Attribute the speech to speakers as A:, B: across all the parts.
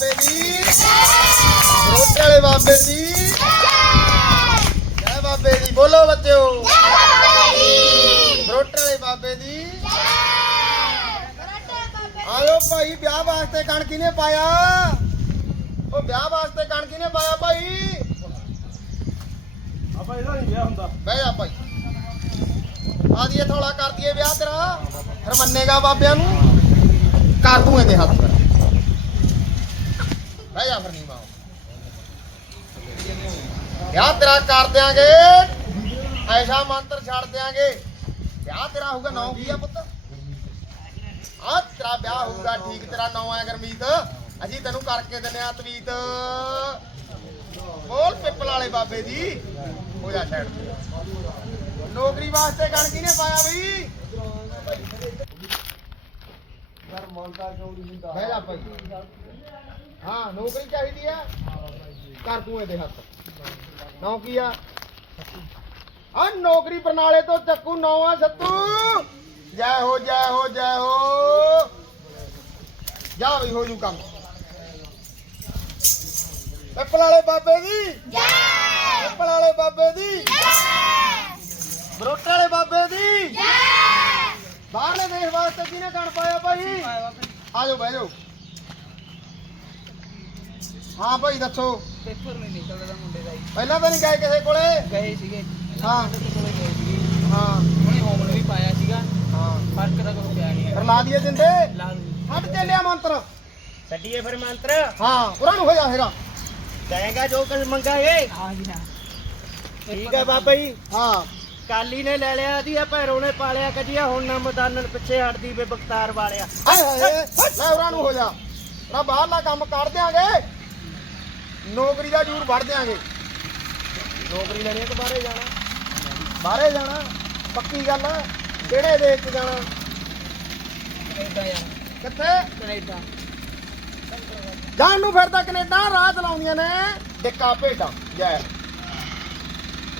A: ਬਾਬੇ ਦੀ ਰੋਟੇ ਵਾਲੇ ਬਾਬੇ ਦੀ ਜੈ ਬਾਬੇ ਦੀ ਬੋਲੋ ਬੱਚਿਓ ਰੋਟੇ ਵਾਲੇ ਬਾਬੇ ਦੀ ਆਇਓ ਭਾਈ ਵਿਆਹ ਵਾਸਤੇ ਕਣ ਕਿਨੇ ਪਾਇਆ ਉਹ ਵਿਆਹ ਵਾਸਤੇ ਕਣ ਕਿਨੇ ਪਾਇਆ ਭਾਈ
B: ਆਪਾਂ ਇਹਦਾ ਨਹੀਂ ਵਿਆਹ ਹੁੰਦਾ
A: ਬਹਿ ਜਾ ਭਾਈ ਆ ਦੀਏ ਥੋੜਾ ਕਰ ਦਈਏ ਵਿਆਹ ਤੇਰਾ ਫਿਰ ਮੰਨੇਗਾ ਬਾਬਿਆਂ ਨੂੰ ਕਰ ਦੂੰ ਇਹਦੇ ਹੱਥ ਜਾ ਫਿਰ ਵਿਆਹ ਤੇਰਾ ਕਰ ਦਿਆਂਗੇ। ਐਸਾ ਮੰਤਰ ਛੱਡ ਦਿਆਂਗੇ। ਵਿਆਹ ਤੇਰਾ ਹੋਊਗਾ ਨੌ ਕੀ ਆ ਪੁੱਤ। ਆ ਤੇਰਾ ਵਿਆਹ ਹੋਊਗਾ ਠੀਕ ਤੇਰਾ ਨੌ ਹੈ ਗਰਮੀਤ। ਅਸੀਂ ਤੈਨੂੰ ਕਰਕੇ ਦਿੰਨੇ ਆ ਤਵੀਤ। ਬੋਲ ਪਿੱਪਲ ਵਾਲੇ ਬਾਬੇ ਦੀ। ਹੋ ਜਾ ਸਾਈਡ ਨੌਕਰੀ ਵਾਸਤੇ ਕਣ ਕਿਨੇ ਪਾਇਆ ਬਈ।
B: ਯਾਰ ਮੰਨਦਾ ਕਿਉਂ ਨਹੀਂ ਹੁੰਦਾ
A: ਬਹਿ ਜਾ ਭਾਈ। ਹਾਂ ਨੌਕਰੀ ਚਾਹੀਦੀ ਆ। ਕਰ ਤੂੰ ਇਹਦੇ ਹੱਥ। ਨੌ ਕੀ ਆ? ਆ ਨੌਕਰੀ ਬਰਨਾਲੇ ਤੋਂ ਚੱਕੂ ਨੌਵਾਂ ਸੱਤੂ। ਜੈ ਹੋ ਜੈ ਹੋ ਜੈ ਹੋ। ਜਾ ਵੀ ਹੋ ਜੂ ਕੰਮ। ਪਿੱਪਲ ਵਾਲੇ ਬਾਬੇ ਦੀ। ਪਿੱਪਲ ਵਾਲੇ ਬਾਬੇ ਦੀ। ਬਰੋਟੇ ਵਾਲੇ ਬਾਬੇ ਦੀ। ਬਾਹਰਲੇ ਦੇਸ਼ ਵਾਸਤੇ ਕਿਹਨੇ ਕਣ ਪਾਇਆ ਭਾਈ। ਆ ਜਾਓ ਬਹਿ ਜਾਓ। ਹਾਂ ਭਾਈ ਦੱਸੋ।
C: ਪੇਪਰ ਨਹੀਂ ਨਿਕਲਦਾ ਮੁੰਡੇ ਦਾ ਜੀ।
A: ਪਹਿਲਾਂ ਤਾਂ ਨਹੀਂ ਗਏ ਕਿਸੇ ਕੋਲੇ?
C: ਗਏ ਸੀਗੇ।
A: ਹਾਂ।
C: ਸਾਡੇ ਕੋਲੇ ਗਏ ਸੀਗੇ।
A: ਹਾਂ।
C: ਉਹਨੇ ਹੋਮਲ ਵੀ ਪਾਇਆ ਸੀਗਾ।
A: ਹਾਂ।
C: ਫ਼ਰਕ ਤਾਂ ਕੋਈ ਪਿਆ ਨਹੀਂ
A: ਫਿਰ ਲਾ ਦਈਏ ਜਿੰਦੇ।
C: ਲਾ ਦੂੰ
A: ਹੱਟ ਚੱਲਿਆ ਮੰਤਰ।
B: ਛੱਡੀਏ ਫਿਰ ਮੰਤਰ।
A: ਹਾਂ ਉਹਨਾਂ ਨੂੰ ਹੋਇਆ ਹੈਗਾ
B: ਕਹੇਗਾ ਜੋ ਕੁਝ ਮੰਗਾਂਗੇ
C: ਹਾਂ ਜੀ ਹਾਂ।
B: ਠੀਕ ਹੈ ਬਾਬਾ ਜੀ।
A: ਹਾਂ।
B: ਕਾਲੀ ਨੇ ਲੈ ਲਿਆ ਦੀ ਆ ਭੈਰੋ ਨੇ ਪਾਲਿਆ ਕਜੀਆ ਹੁਣ ਨਾ ਮਦਾਨਨ ਪਿੱਛੇ ਹਟਦੀ ਵੇ ਬਖਤਾਰ ਵਾਲਿਆ।
A: ਹਾਏ ਹਾਏ ਲੈ ਉਹਨਾਂ ਨੂੰ ਹੋ ਜਾ। ਨਾ ਬਾਹਰਲਾ ਕੰਮ ਕਰ ਦਿਆਂਗੇ। ਨੌਕਰੀ ਦਾ ਜੂਰ ਵੜ ਦਿਆਂਗੇ। ਨੌਕਰੀ ਲੈਣੀ ਹੈ ਕਿ ਬਾਹਰੇ ਜਾਣਾ? ਬਾਹਰੇ ਜਾਣਾ ਪੱਕੀ ਗੱਲ ਆ। ਕਿਹੜੇ ਦੇਸ਼ 'ਚ ਜਾਣਾ?
C: ਕੈਨੇਡਾ ਯਾਰ
A: ਕਿੱਥੇ?
C: ਕੈਨੇਡਾ।
A: ਜਾਣ ਨੂੰ ਫਿਰਦਾ ਕੈਨੇਡਾ ਰਾਹ ਚਲਾਉਂਦੀਆਂ ਨੇ। ਡਿੱਕਾ ਭੇਡਾਂ ਜੈ।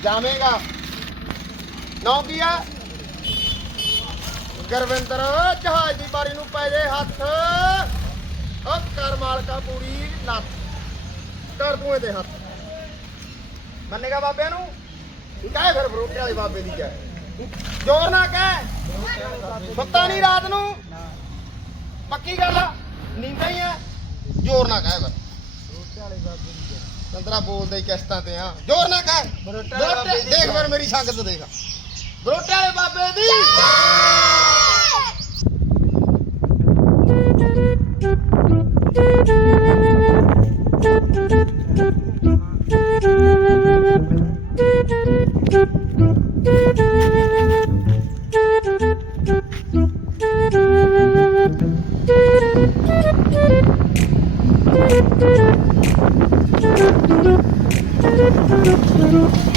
A: ਜਾਵੇਂਗਾ। ਨੌ ਕੀ ਆ। ਗੁਰਵਿੰਦਰ ਜਹਾਜ਼ ਦੀ ਬਾਰੀ ਨੂੰ ਪੈ ਜੇ ਹੱਥ। ਓ ਕਰ ਮਾਲਕਾ ਪੂਰੀ ਲੱਤ। ਕਰ ਤੂੰ ਇਹਦੇ ਹੱਥ। ਮੰਨੇਗਾ ਬਾਬਿਆਂ ਨੂੰ? ਕਹਿ ਫਿਰ ਬਰੋਟੇ ਵਾਲੇ ਬਾਬੇ ਦੀ ਕਹਿ। ਜ਼ੋਰ ਨਾ ਕਹਿ ਸੁੱਤਾ ਨਹੀਂ ਰਾਤ ਨੂੰ। ਪੱਕੀ ਗੱਲ ਆ ਨੀਂਦਾਂ ਹੀ ਆ। ਜ਼ੋਰ ਨਾ ਕਹਿ ਫਿਰ। ਤੰਦਰਾ ਬੋਲਦੇ ਹੀ ਕਿਸ਼ਤਾਂ ਤੇ ਆ। ਜ਼ੋਰ ਨਾ ਕਹਿ।
B: ਬਰੋਟੇ ਵਾਲੇ
A: ਬਰੋਟੇ
B: ਬਾਬੇ ਦੀ
A: ਦੇਖ ਫਿਰ ਮੇਰੀ ਸੰਗਤ ਦੇਖ। ਬਰੋਟੇ ਵਾਲੇ ਬਾਬੇ ਦੀ
D: Thank you.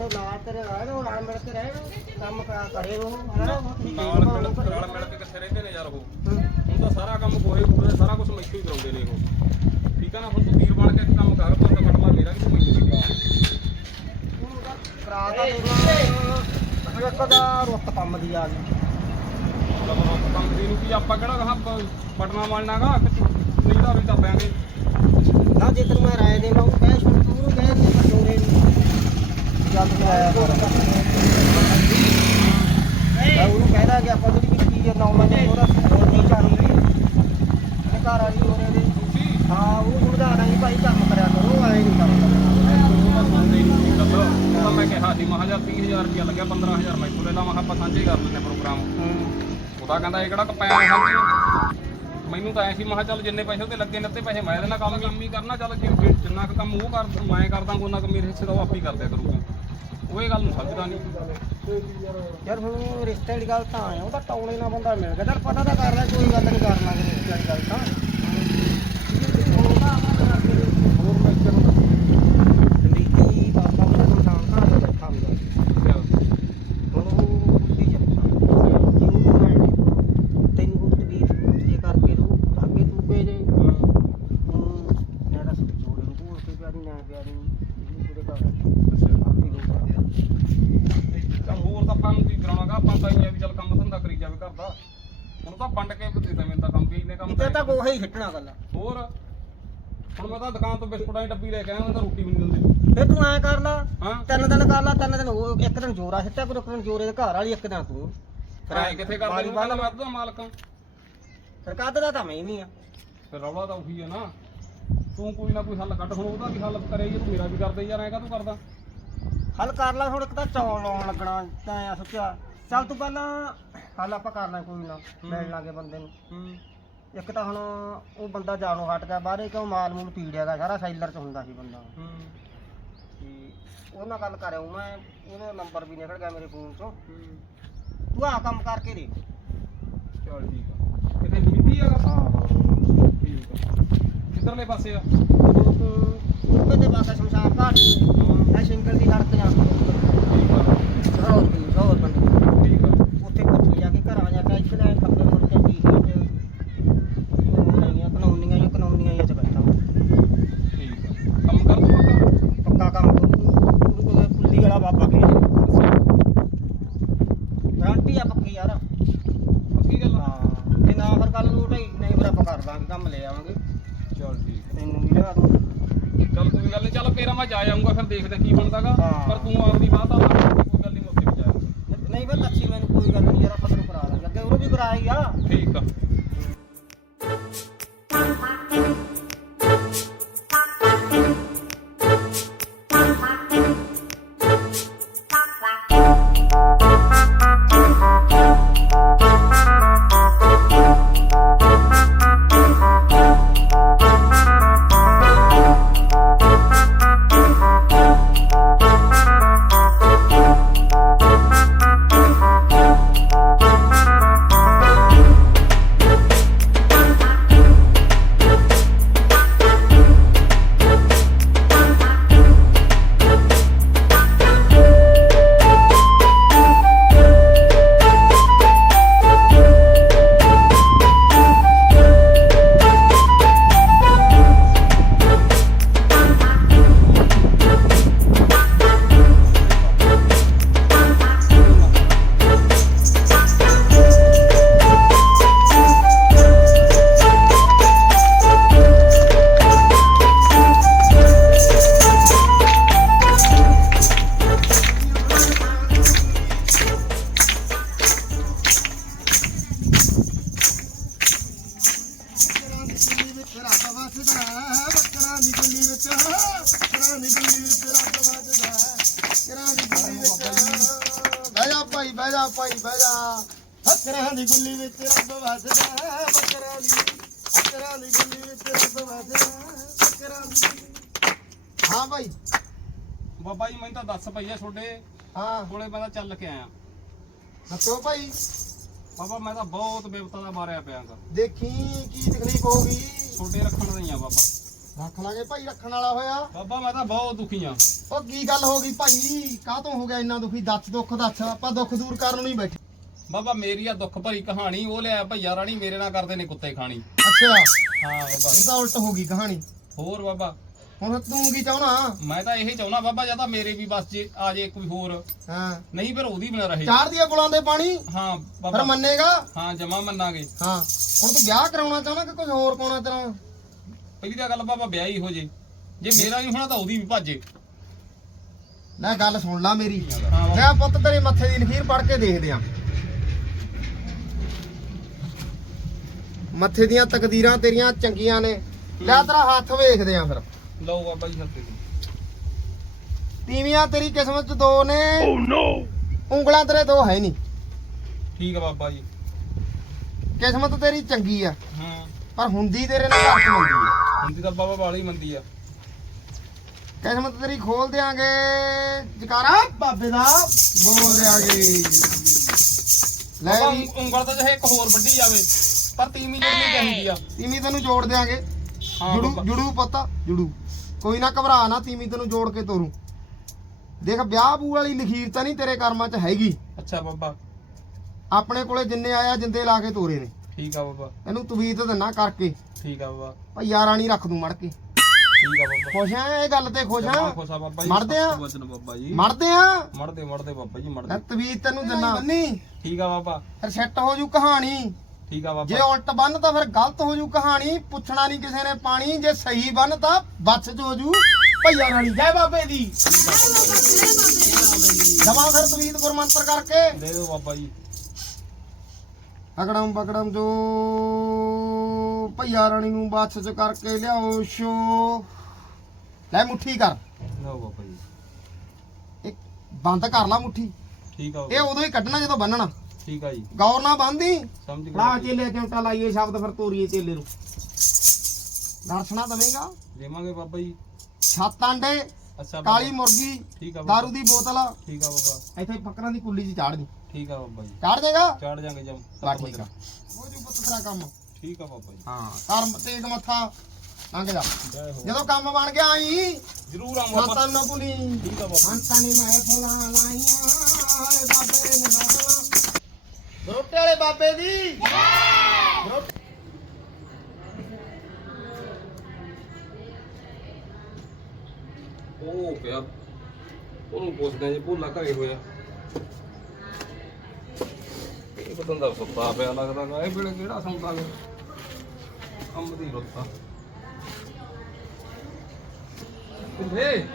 D: ਤਾਂ ਨਾਲ
B: ਤੇਰੇ ਰਹਿਣ ਉਹ ਨਾਲ ਮਿਲ ਕੇ ਰਹਿਣ ਕੰਮ ਕਰਾ ਕਰੇ ਉਹ ਹਨਾ?
D: ਨਾਲ ਮਿਲ ਨਾਲ ਮਿਲ ਕੇ ਕਿੱਥੇ ਰਹਿੰਦੇ ਨੇ ਯਾਰ ਉਹ। ਹੁਣ ਤਾਂ ਸਾਰਾ ਕੰਮ ਕੋਹੇ ਕੂੜੇ ਸਾਰਾ ਕੁਝ ਮੈਥੋਂ ਹੀ ਕਰਾਉਂਦੇ ਨੇ ਉਹ। ਠੀਕ ਠੀਕ ਆ ਨਾ ਹੁਣ ਤੂੰ ਵੀਰ ਬਣ ਕੇ ਕੰਮ ਕਰ ਪੁੱਤ ਫੜ ਲਾ ਮੇਰਾ ਵੀ ਤੂੰ ਮੈਨੂੰ ਵੀ ਕਰਾ
B: ਕਰਾ ਤਾ ਦੇਣਾ ਇੱਕ ਦਾ ਰੁੱਤ ਕੰਮ ਦੀ ਆ ਗਈ।
D: ਚਲੋ ਕੰਮ ਦੀ ਨੂੰ ਕੀ ਆਪਾਂ ਕਿਹੜਾ ਕਹਾ ਪਟਨਾ ਮਾਰਨਾਗਾ ਨਹੀਂ ਤਾਂ ਵੀ ਦਿਆਂਗੇ
B: ਨਾ ਜੇ ਤੈਨੂੰ ਮੈਂ ਰਾਏ ਦੇਵਾਂ ਉਹ ਕਹਿ ਸੁਣ ਤੂੰ ਉਹਨੂੰ ਕਹਿ ਦੇ ਜੋੜੇ ਜਲਦ ਤੇ ਆਇਆ ਕਰ ਮੈਂ ਉਹਨੂੰ ਕਹਿਦਾ ਕਿ ਆਪਾਂ ਜਿਹੜੀ ਵੀ ਚੀਜ਼ ਨੌ ਮਹੀਨੇ ਉਹਦਾ ਨਹੀਂ ਚਾਹੀਦੀ ਇਹ ਘਰ ਵਾਲੀ ਹੋਰੇ ਦੇ
D: ਤੁਸੀਂ
B: ਹਾਂ ਉਹ ਸਮਝਾਣਾ ਨਹੀਂ ਭਾਈ ਕੰਮ ਕਰਿਆ ਕਰੋ ਐ ਨਹੀਂ ਕੰਮ ਕਰਨਾ
D: ਉਹ ਸੁਣਦੇ ਨਹੀਂ ਗੱਲ ਉਹ ਤਾਂ ਮੈਂ ਕਿਹਾ ਸੀ ਮਹਾ 30000 ਰੁਪਇਆ ਲੱਗਿਆ 15000 ਮੈਂ ਕੋਲੇ ਲਾ ਮਹਾ ਆਪਾਂ ਸਾਂਝੇ ਕਰ ਲੈਂਦੇ ਪ੍ਰੋਗਰਾਮ ਉਹਦਾ ਕਹਿੰਦਾ ਇਹ ਕਿਹੜਾ ਕਪੈ ਸਾਂਝੇ ਮੈਨੂੰ ਤਾਂ ਐ ਸੀ ਮਹਾ ਚੱਲ ਜਿੰਨੇ ਪੈਸੇ ਉਹਦੇ ਲੱਗੇ ਨੇ ਤੇ ਪੈਸੇ ਮੈਂ ਇਹਦੇ ਨਾਲ ਕੰਮ ਕੰਮ ਹੀ ਕਰਨਾ ਚੱਲ ਜੇ ਜਿੰਨਾ ਕੁ ਕੰਮ ਉਹ ਕਰ ਮੈਂ ਕਰਦਾ ਉਹਨਾਂ ਕੁ ਮੇਰੇ ਹਿੱਸੇ ਦਾ ਉਹ ਆਪ ਹੀ ਕਰਦਿਆ ਕਰੂਗਾ। ਉਹ ਇਹ ਗੱਲ ਨੂੰ ਸਮਝਦਾ ਨਹੀਂ
B: ਯਾਰ ਹੁਣ ਰਿਸ਼ਤੇ ਦੀ ਗੱਲ ਤਾਂ ਆ ਉਹਦਾ ਟੌਣੇ ਨਾਲ ਬੰਦਾ ਮਿਲ ਗਿਆ। ਚੱਲ ਪਤਾ ਤਾਂ ਕਰ ਲੈ ਕੋਈ ਗੱਲ ਨਹੀਂ ਕਰ ਲਾਂਗੇ ਰਿਸ਼ਤੇ ਦੀ ਗੱਲ ਤਾਂ ਹੋਰ ਮੈਂ ਕਿਹਨੂੰ ਦਿੱਤੀ ਬਾਬਾ ਉਹਦਾ ਨਿਸ਼ਾਨ ਘਰ ਦੇ ਬੈਠਾ ਹੁੰਦਾ ਹੁਣ ਉਹ ਬੁੱਧੀ ਚੱਲਦਾ ਤੈਨੂੰ ਉਹ ਤਬੀਤ ਜੇ ਕਰਕੇ ਰੂ ਅੱਗੇ ਤੂੰ ਪੇ ਜੇ ਹੁਣ ਮੈਂ ਤਾਂ ਜੋੜੇ ਨੂੰ ਭੂਲ ਕੇ ਪਿਆਰੀ ਨਾ ਪਿਆਰੀ ਇਹਨੂੰ ਕਿਹੜੇ ਘਰ ਆਪੀ ਲੋਕ
D: ਚੱਲ ਹੋਰ ਤਾਂ ਆਪਾਂ ਨੂੰ ਕੀ ਕਰਾਉਣਾਗਾ ਆਪਾਂ ਤਾਂ ਇਹ ਆ ਵੀ ਚੱਲ ਕੰਮ ਧੰਦਾ ਕਰੀ ਜਾਵੇ ਘਰ ਦਾ। ਹੁਣ ਤਾਂ ਵੰਡ ਕੇ ਦਿੱਤੇ ਮੈਨੂੰ ਤਾਂ ਕੰਮ ਵੀ ਇੰਨੇ ਕੰਮ
B: ਕਿਤੇ ਤਾਂ ਗੋਹਾ ਹੀ ਛੱਟਣਾ ਗੱਲ
D: ਹੋਰ? ਹੁਣ ਮੈਂ ਤਾਂ ਦੁਕਾਨ ਤੋਂ ਬਿਸਕੁਟਾਂ ਦੀ ਡੱਬੀ ਲੈ ਕੇ ਆਇਆ ਮੈਂ ਤਾਂ ਰੋਟੀ ਵੀ ਨਹੀਂ ਦਿੰਦੇ।
B: ਫੇ ਤੂੰ ਐ ਕਰ ਲਾ ਤਿੰਨ ਦਿਨ ਕਰ ਲਾ ਤਿੰਨ ਦਿਨ ਉਹ ਇੱਕ ਦਿਨ ਜੋਰਾ ਸਿੱਟਿਆ ਕੋਈ ਇੱਕ ਦਿਨ ਜੋਰੇ ਦੇ ਘਰ ਵਾਲੀ ਇੱਕ ਦਿਨ ਤੂੰ।
D: ਕਿਰਾਏ ਕਿੱਥੇ ਕਰਦੇ ਨੂੰ ਕਹਿੰਦਾ ਮੈਂ ਤਾਂ ਮਾਲਕ ਹਾਂ।
B: ਸਰਕਾਰ ਦਾ ਤਾਂ ਮੈਂ ਹੀ ਨਹੀਂ ਆ।
D: ਫਿਰ ਰੌਲਾ ਤਾਂ ਉਹੀ ਹੈ ਨਾ। ਤੂੰ ਕੋਈ ਨਾ ਕੋਈ ਹੱਲ ਕੱਢ ਹੁਣ ਉਹਦਾ ਵੀ ਹੱਲ ਕਰੇ ਤੂੰ ਮੇਰਾ ਵੀ ਕਰਦੇ ਯਾਰ ਐਂ ਕਾਹਤੋਂ ਕਰਦਾ?
B: ਹੱਲ ਕਰ ਲਾ ਹੁਣ ਇੱਕ ਤਾਂ ਚੌਲ ਲਾਉਣ ਲੱਗਣਾ ਤਾਂ ਆ ਸੋਚਿਆ। ਚੱਲ ਤੂੰ ਪਹਿਲਾਂ ਹੱਲ ਆਪਾਂ ਕਰ ਲਾਂ ਕੋਈ ਨਾ ਮਿਲ ਲਾਂਗੇ ਬੰਦੇ ਨੂੰ।
D: ਹੂੰ।
B: ਇੱਕ ਤਾਂ ਹੁਣ ਉਹ ਬੰਦਾ ਜਾਣੋਂ ਹਟ ਗਿਆ ਬਾਹਰੇ ਕਿਉਂ ਮਾਲ ਮੂਲ ਪੀੜਿਆਗਾ ਸਾਰਾ ਸੈਲਰ ਚ ਹੁੰਦਾ ਸੀ ਬੰਦਾ।
D: ਹੂੰ।
B: ਤੇ ਉਹ ਨਾਲ ਗੱਲ ਕਰਿਆ ਮੈਂ ਉਹਦਾ ਨੰਬਰ ਵੀ ਨਿਕਲ ਗਿਆ ਮੇਰੇ ਫੋਨ ਚੋਂ।
D: ਹੂੰ।
B: ਤੂੰ ਆ ਕੰਮ ਕਰਕੇ ਦੇ
D: ਚਲ ਠੀਕ ਆ। ਕਿਤੇ ਬੀਬੀ ਹੈਗਾ
B: ਹਾਂ
D: ਆ ਕਿੱਧਰਲੇ ਪਾਸੇ ਆ।
B: ਉਹ ਤੇ ਬਾਕਾ ਸ਼ਮਸ਼ਾਨ ਘਾਟ ਨੂੰ ਇਹ ਸਿੰਗਲ ਦੀ ਸੜਕ ਜਾਂ
D: ਠੀਕ ਆ।
B: ਸੌਰ ਦੀ ਸੌਰ ਬੰਦ
D: ਠੀਕ ਆ
B: ਉੱਥੇ ਪੁੱਛ ਜਾ ਕੇ ਘਰਾਂ ਜਾ ਕੇ ਇੱਥੇ ਲੈ ਖੱਬੇ ਮੁੜ ਕੇ ਉਹ ਨਹੀਂ ਕਨੌਨੀਆਂ ਹੀ ਕਨੌਨੀਆਂ ਹੀ ਚ ਬੈਠਾ
D: ਠੀਕ ਆ ਕੰਮ ਕਰ ਪੱਕਾ
B: ਪੱਕਾ ਕੰਮ ਉਹਨੂੰ ਕੋਈ ਪੁੱਲੀ ਵਾਲਾ ਬਾਬਾ ਕੇ ਗਾਰੰਟੀ ਆ। ਪੱਕੀ ਯਾਰ
D: ਪੱਕੀ ਗੱਲ
B: ਹਾਂ। ਤੇ ਨਾ ਫਿਰ ਕੱਲ ਨੂੰ ਢਾਈ ਨਹੀਂ ਫਿਰ ਆਪਾਂ ਕਰ ਦਾਂਗੇ ਕੰਮ ਲੈ ਆਵਾਂਗੇ। ਤੈਨੂੰ ਵੀ ਲਿਆ ਦੂੰ।
D: ਚੱਲ ਕੋਈ ਗੱਲ ਨਹੀਂ ਚੱਲ ਕੇਰਾ ਮੈਂ ਜਾ ਆਉਂਗਾ ਫਿਰ ਦੇਖਦੇ ਕੀ ਬਣਦਾਗਾ।
B: ਹਾਂ।
D: ਪਰ ਤੂੰ ਆਪਦੀ ਬਾਤ ਆ ਕੋਈ ਗੱਲ ਨਹੀਂ ਮੈਂ ਉੱਥੇ ਵੀ ਜਾ ਆਊਂਗਾ।
B: ਨਹੀਂ ਫਿਰ ਲੱਛੀ ਮੈਨੂੰ ਕੋਈ ਗੱਲ ਨਹੀਂ ਯਾਰ ਤੈਨੂੰ ਕਰਾ ਦਾਂਗੇ। ਅੱਗੇ ਉਹਨੂੰ ਵੀ ਕਰਾਈ ਆ।
D: ਠੀਕ ਆ।
A: ਬਹਿ ਜਾ ਭਾਈ ਬਹਿ ਜਾ ਭਾਈ ਬਹਿ ਜਾ ਬੱਕਰਾਂ ਦੀ ਗੁੱਲੀ ਵਿੱਚ ਰੱਬ ਵਸਦਾ ਬੱਕਰਾਂ ਦੀ ਬੱਕਰਾਂ ਦੀ ਗੁੱਲੀ ਵਿੱਚ ਰੱਬ ਵਸਦਾ ਬੱਕਰਾਂ ਦੀ ਹਾਂ ਭਾਈ
D: ਬਾਬਾ ਜੀ ਮੈਨੂੰ ਤਾਂ ਦੱਸ ਪਈਆ ਛੋਡੇ
A: ਹਾਂ।
D: ਕੋਲੇ ਮੈਂ ਤਾਂ ਚੱਲ ਕੇ ਆਇਆ।
A: ਦੱਸੋ ਭਾਈ।
D: ਬਾਬਾ ਮੈਂ ਤਾਂ ਬਹੁਤ ਬਿਪਤਾ ਦਾ ਮਾਰਿਆ ਪਿਆਗਾ।
A: ਦੇਖੀ ਕੀ ਤਕਲੀਫ ਹੋ ਗਈ।
D: ਛੋਡੇ ਰੱਖਣ ਨਹੀਂ ਆ ਬਾਬਾ।
A: ਰੱਖ ਲਾਂਗੇ ਭਾਈ ਰੱਖਣ ਵਾਲਾ ਹੋਇਆ।
D: ਬਾਬਾ ਮੈਂ ਤਾਂ ਬਹੁਤ ਦੁਖੀ ਆ।
A: ਉਹ ਕੀ ਗੱਲ ਹੋ ਗਈ ਭਾਈ? ਕਾਹਤੋਂ ਹੋ ਗਿਆ ਇੰਨਾ ਦੁਖੀ? ਦੱਸ ਦੁੱਖ ਦੱਸ। ਆਪਾਂ ਦੁੱਖ ਦੂਰ ਕਰਨ ਨੂੰ ਨਹੀਂ ਬੈਠੇ।
D: ਬਾਬਾ ਮੇਰੀ ਆ ਦੁੱਖ ਭਰੀ ਕਹਾਣੀ ਉਹ ਲਿਆ ਭਈਆ ਰਾਣੀ ਮੇਰੇ ਨਾਲ ਕਰਦੇ ਨੇ ਕੁੱਤੇ ਖਾਣੀ।
A: ਅੱਛਾ।
D: ਹਾਂ ਬਾਬਾ।
A: ਇਹ ਤਾਂ ਉਲਟ ਹੋ ਗਈ ਕਹਾਣੀ।
D: ਹੋਰ ਬਾਬਾ?
A: ਹੁਣ ਤੂੰ ਕੀ ਚਾਹਣਾ?
D: ਮੈਂ ਤਾਂ ਇਹ ਚਾਹੁੰਦਾ ਬਾਬਾ ਜਾਂ ਤਾਂ ਮੇਰੇ ਵੀ ਬਸ ਜੇ ਆ ਜੇ ਕੋਈ ਹੋਰ।
A: ਹਾਂ।
D: ਨਹੀਂ ਫਿਰ ਉਹਦੀ ਬਣਾ ਰਹੇ।
A: ਚਾਰ ਦੀਆਂ ਗੁਲਾਂ ਦੇ ਪਾਣੀ?
D: ਹਾਂ
A: ਫਿਰ
D: ਬਾਬਾ
A: ਮੰਨੇਗਾ?
D: ਹਾਂ ਜਮਾ ਮੰਨਾਂਗੇ।
A: ਹਾਂ। ਹੁਣ ਤੂੰ ਵਿਆਹ ਕਰਾਉਣਾ ਚਾਹਣਾ ਕਿ ਕੁਝ ਹੋਰ ਪਾਉਣਾ ਤੇਰਾ?
D: ਪਹਿਲੀ ਤਾਂ ਗੱਲ ਬਾਬਾ ਵਿਆਹ ਹੀ ਹੋ ਜੇ। ਜੇ ਮੇਰਾ ਨਹੀਂ ਹੋਣਾ ਤਾਂ ਉਹਦੀ ਵੀ ਭਾਜੇ
A: ਲੈ ਗੱਲ ਸੁਣ ਲੈ ਮੇਰੀ। ਲੈ ਪੁੱਤ ਤੇਰੇ ਮੱਥੇ ਦੀ ਲਖੀਰ ਪੜ ਕੇ ਦੇਖਦੇ ਆ। ਮੱਥੇ ਦੀਆਂ ਤਕਦੀਰਾਂ ਤੇਰੀਆਂ ਚੰਗੀਆਂ ਨੇ। ਲੈ ਤੇਰਾ ਹੱਥ ਵੇਖਦੇ ਆ ਫਿਰ।
D: ਲਓ ਬਾਬਾ ਜੀ ਹੱਥੇ
A: ਤੀਵੀਆਂ ਤੇਰੀ ਕਿਸਮਤ ਚ ਦੋ ਨੇ। ਓ ਨੋ ਉਂਗਲਾਂ ਤੇਰੇ ਦੋ ਹੈ ਨਹੀਂ।
D: ਠੀਕ ਆ ਬਾਬਾ ਜੀ।
A: ਕਿਸਮਤ ਤੇਰੀ ਚੰਗੀ ਆ।
D: ਹਾਂ।
A: ਪਰ ਹੁੰਦੀ ਤੇਰੇ ਨਾਲ ਘੱਟ ਆ।
D: ਹੁੰਦੀ ਤਾਂ ਬਾਬਾ ਵਾਲੀ ਮੰਦੀ ਆ।
A: ਕਿਸਮਤ ਤੇਰੀ ਖੋਲ ਦਿਆਂਗੇ। ਜਕਾਰਾ ਬਾਬੇ ਦਾ ਬੋਲ ਦਿਆਂਗੇ। ਲੈ
D: ਬਾਬਾ
A: ਵੀ।
D: ਉਂਗਲ ਤਾਂ ਚਾਹੇ ਇੱਕ ਹੋਰ ਵੱਢੀ ਜਾਵੇ ਪਰ ਤੀਵੀਂ ਜੁੜਨੀ ਚਾਹੀਦੀ ਆ।
A: ਤੀਵੀਂ ਤੈਨੂੰ ਜੋੜ ਦਿਆਂਗੇ।
D: ਹਾਂ
A: ਜੁੜੂ
D: ਬਾਬਾ।
A: ਜੁੜੂ ਪੁੱਤ ਜੁੜੂ। ਕੋਈ ਨਾ ਘਬਰਾ ਨਾ ਤੀਵੀਂ ਤੈਨੂੰ ਜੋੜ ਕੇ ਤੋਰੂ। ਦੇਖ ਵਿਆਹ ਬੂ ਵਾਲੀ ਲਖੀਰ ਤਾਂ ਨਹੀਂ ਤੇਰੇ ਕਰਮਾਂ 'ਚ ਹੈਗੀ।
D: ਅੱਛਾ ਬਾਬਾ।
A: ਆਪਣੇ ਕੋਲੇ ਜਿੰਨੇ ਆਇਆ ਜਿੰਦੇ ਲਾ ਕੇ ਤੋਰੇ ਨੇ।
D: ਠੀਕ ਆ ਬਾਬਾ।
A: ਇਹਨੂੰ ਤਵੀਤ ਦਿਨਾ ਕਰਕੇ।
D: ਠੀਕ ਆ ਬਾਬਾ।
A: ਭਈਆ ਰਾਣੀ ਰੱਖ ਦੂੰ ਮੜ ਕੇ।
D: ਠੀਕ ਆ ਬਾਬਾ।
A: ਖੁਸ਼ ਆ ਇਹ ਗੱਲ ਤੇ ਖੁਸ਼ ਆ?
D: ਖੁਸ਼ ਆ ਬਾਬਾ ਜੀ।
A: ਮਰਦੇ ਆ?
D: ਵਚਨ ਬਾਬਾ ਜੀ।
A: ਮਰਦੇ ਆ?
D: ਮਰਦੇ ਮਰਦੇ ਬਾਬਾ ਜੀ
A: ਲੈ
D: ਮਰਦੇ
A: ਤਵੀਤ ਤੈਨੂੰ ਦਿਨਾ। ਬੰਨੀ
D: ਠੀਕ ਆ ਬਾਬਾ।
A: ਫਿਰ ਸੈੱਟ ਹੋ ਜੂ ਕਹਾਣੀ।
D: ਠੀਕ ਆ
A: ਜੇ
D: ਬਾਬਾ
A: ਉਲਟ ਬੰਨ ਤਾਂ ਫਿਰ ਗਲਤ ਹੋ ਜੂ ਕਹਾਣੀ। ਪੁੱਛਣਾ ਨਹੀਂ ਕਿਸੇ ਨੇ ਪਾਣੀ। ਜੇ ਸਹੀ ਬੰਨ ਤਾਂ ਬੱਚ ਚ ਹੋ ਜੂ। ਭਈਆ ਰਾਣੀ ਜੈ ਬਾਬੇ ਦੀ। ਜਮਾ ਫਿਰ ਤਵੀਤ ਗੁਰਮੰਤਰ ਕਰਕੇ।
D: ਦੇ ਦਿਓ ਬਾਬਾ ਜੀ।
A: ਅਗੜਮ ਬਗੜਮ ਜੋ ਭਈਆ ਰਾਣੀ ਨੂੰ ਬੱਚ ਚ ਕਰਕੇ ਲਿਆਓ ਸ਼ੋ। ਲੈ ਮੁੱਠੀ ਕਰ।
D: ਲਓ ਬਾਬਾ ਜੀ।
A: ਇੱਕ ਬੰਦ ਕਰ ਲਾ ਮੁੱਠੀ।
D: ਠੀਕ ਆ
A: ਇਹ
D: ਬਾਬਾ
A: ਉਦੋਂ ਹੀ ਕੱਢਣਾ ਜਦੋਂ ਬੰਨਣਾ।
D: ਠੀਕ ਆ ਜੀ।
A: ਗੌਰ ਨਾਲ ਬੰਨਦੀ
D: ਸਮਝ
A: ਲਾ। ਚੇਲੇ ਚਮਟਾ ਲਾਈਏ ਸ਼ਬਦ ਫਿਰ ਤੋਰੀਏ ਚੇਲੇ ਨੂੰ। ਦਰਸ਼ਨਾ ਦਵੇਂਗਾ।
D: ਦੇਵਾਂਗੇ ਬਾਬਾ ਜੀ।
A: ਸੱਤ ਆਂਡੇ।
D: ਅੱਛਾ ਬਾਬਾ।
A: ਕਾਲੀ ਮੁਰਗੀ
D: ਠੀਕ ਆ ਬਾਬਾ।
A: ਦਾਰੂ ਦੀ ਬੋਤਲ।
D: ਠੀਕ ਆ ਬਾਬਾ।
A: ਇੱਥੇ ਫੱਕਰਾਂ ਦੀ ਕੁੱਲੀ 'ਚ ਚਾੜ ਦੀ।
D: ਠੀਕ ਆ ਬਾਬਾ ਜੀ।
A: ਚਾੜ ਦੇਗਾ?
D: ਚੜ ਜਾਾਂਗੇ ਜਮ।
A: ਬਾ ਠੀਕ ਆ। ਹੋ ਜੂ ਪੁੱਤ ਤੇਰਾ ਕੰਮ।
D: ਠੀਕ ਆ ਬਾਬਾ ਜੀ।
A: ਹਾਂ ਕਰ ਤੇਗ ਮੱਥਾ ਲੰਘ ਜਾ।
D: ਜੈ ਹੋ।
A: ਜਦੋਂ ਕੰਮ ਬਣ ਗਿਆ ਆਈ
D: ਜਰੂਰ ਆਵਾਂ ਬਾਬਾ
A: ਸੰਤਾਂ ਨਾ ਭੁੱਲੀ।
D: ਠੀਕ ਆ ਬਾਬਾ
A: ਸੰਤਾਂ ਨੇ ਮੈਂ ਫੁੱਲਾਂ ਲਾਈਆਂ ਏ ਬਾਬੇ ਨੇ ਬਾਬਲਾ ਬਰੋਟੇ ਵਾਲੇ ਬਾਬੇ ਦੀ। ਬਰੋਟੇ
D: ਉਹ ਪਿਆ। ਉਹਨੂੰ ਪੁੱਛਦੇ ਆ ਜੇ ਭੁੱਲਾ ਘਰੇ ਹੋਇਆ। ਇਹ ਪਤਾ ਦਾ ਸੁੱਤਾ ਪਿਆ ਲੱਗਦਾ ਗਾ। ਇਹ ਵੇਲੇ ਕਿਹੜਾ ਸੌਂਦਾ ਗਾ? ਅੰਬ ਦੀ ਰੁੱਤਾ ਕਿੱਥੇ?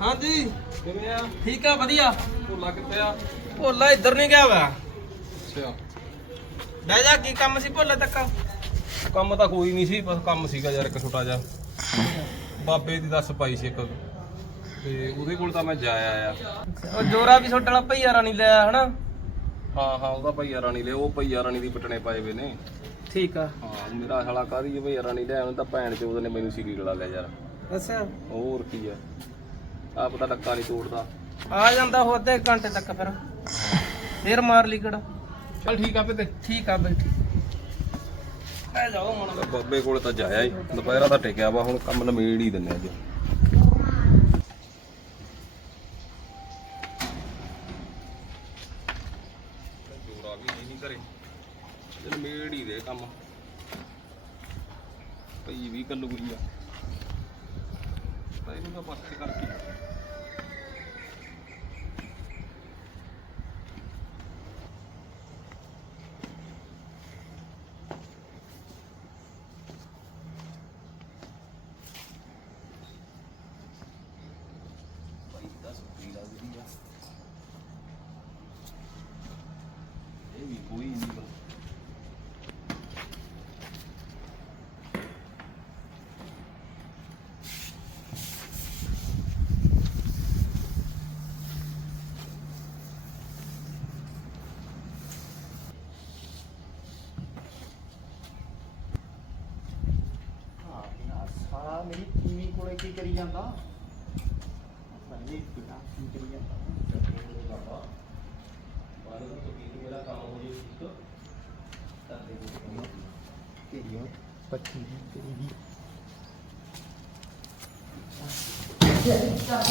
C: ਹਾਂਜੀ।
D: ਕਿਵੇਂ ਆ?
C: ਠੀਕ ਆ ਵਧੀਆ।
D: ਭੁੱਲਾ ਕਿੱਥੇ ਆ?
C: ਭੋਲਾ ਇੱਧਰ ਨਹੀਂ ਗਿਆ ਵਾ।
D: ਅੱਛਾ।
C: ਬਹਿ ਜਾ ਕੀ ਕੰਮ ਸੀ ਭੋਲੇ ਤੱਕ?
D: ਕੰਮ ਤਾਂ ਕੋਈ ਨਹੀਂ ਸੀ ਬਸ ਕੰਮ ਸੀਗਾ ਯਾਰ ਇੱਕ ਛੋਟਾ ਜਿਹਾ। ਬਾਬੇ ਦੀ ਦੱਸ ਪਾਈ ਸੀ ਇੱਕ। ਤੇ ਉਹਦੇ ਕੋਲ ਤਾਂ ਮੈਂ ਜਾ ਆਇਆ।
C: ਉਹ ਜੋਰਾ ਵੀ ਛੋਟਾ ਵਾਲਾ ਭਈਆ ਰਾਣੀ ਲਿਆ ਹਨਾ?
D: ਹਾਂ ਹਾਂ ਉਹਦਾ ਭਈਆ ਰਾਣੀ ਲੈ ਉਹ ਭਈਆ ਰਾਣੀ ਦੀ ਪਟਣੇ ਪਾਏ ਵੇ ਨੇ।
C: ਠੀਕ ਆ।
D: ਹਾਂ ਮੇਰਾ ਸਾਲਾ ਕਾਦੀ ਭਈਆ ਰਾਣੀ ਲੈ ਉਹਨੇ ਤਾਂ ਭੈਣ ਚ ਉਹਨੇ ਮੈਨੂੰ ਸਿਰੀ ਗਲਾ ਲਿਆ ਯਾਰ।
C: ਅੱਛਾ।
D: ਹੋਰ ਕੀ ਆ। ਆਪ ਤਾਂ ਡੱਕਾ ਨਹੀਂ ਤੋੜਦਾ।
C: ਆ ਜਾਂਦਾ ਹੋ ਅੱਧੇ ਘੰਟੇ ਤੱਕ ਫਿਰ। ਫੇਰ ਮਾਰ ਲਈ ਕਿਹੜਾ।
D: ਚਲ ਠੀਕ ਆ ਪਿੱਤੇ
C: ਠੀਕ ਆ ਆ ਮਣ
D: ਬਾਬੇ ਕੋਲ ਤਾਂ ਜਾਇਆ ਹੀ। ਦੁਪਹਿਰਾ ਤਾਂ ਟਿਕਿਆ ਵਾ, ਹੁਣ ਕੰਮ ਨਮੇੜ ਹੀ ਦਿੰਨੇ ਅੱਜ ਜੋਰਾ ਵੀ ਨਹੀਂ ਘਰੇ ਜਦ ਨਮੇੜ ਹੀ ਦੇ ਕੰਮ ਭਈ ਵੀ ਕੱਲੂ ਗਈ ਆ ਤਾਂ ਇਹਨੂੰ ਤਾਂ ਪਾਸੇ ਕਰਕੇ ਭਾਈ ਦਾ ਸੁੱਤੀ ਲੱਗਦੀ ਆ ਇਹ ਵੀ ਕੋਈ ਨਹੀਂ ਗਾ।
A: ਸਾਲਾ ਮੇਰੀ ਟੀਵੀ ਕੋਲੇ ਕੀ ਕਰੀ ਜਾਂਦਾ ਬੰਦੇ ਪਿਤਾ ਕੀ ਕਰੀ ਜਾਂਦਾ ਤੇਰੀ ਉਹ ਪੱਚੀ ਦੀ ਤੇਰੀ ਦੀ ਕੀ ਕਰਨੀ ਕਾ